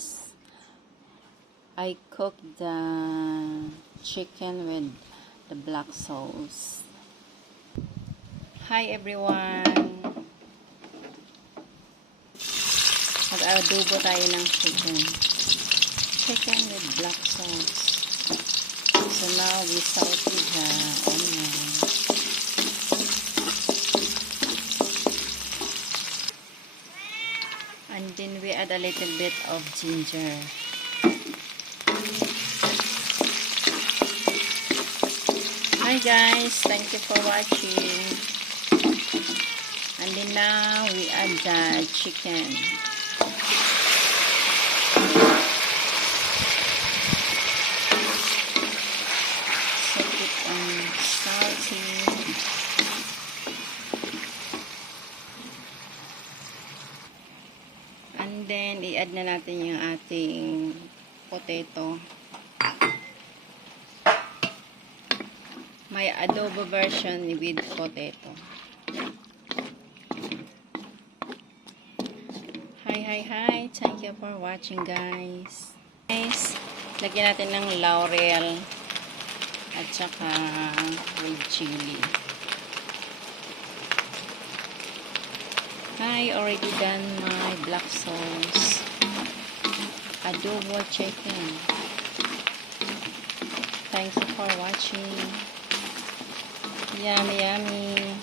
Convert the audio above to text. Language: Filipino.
guys, I cooked the chicken with the black sauce. Hi everyone! Mag-adobo tayo ng chicken. Chicken with black sauce. So now we saute the onion. And then we add a little bit of ginger. Hi guys, thank you for watching. And then now we add the chicken. So keep on salting. And then i-add na natin yung ating potato. May adobo version with potato. Hi! Thank you for watching guys. Guys, lagyan natin ng laurel at saka red chili. I already done my black sauce. Adobo chicken. Thank you for watching. Yummy!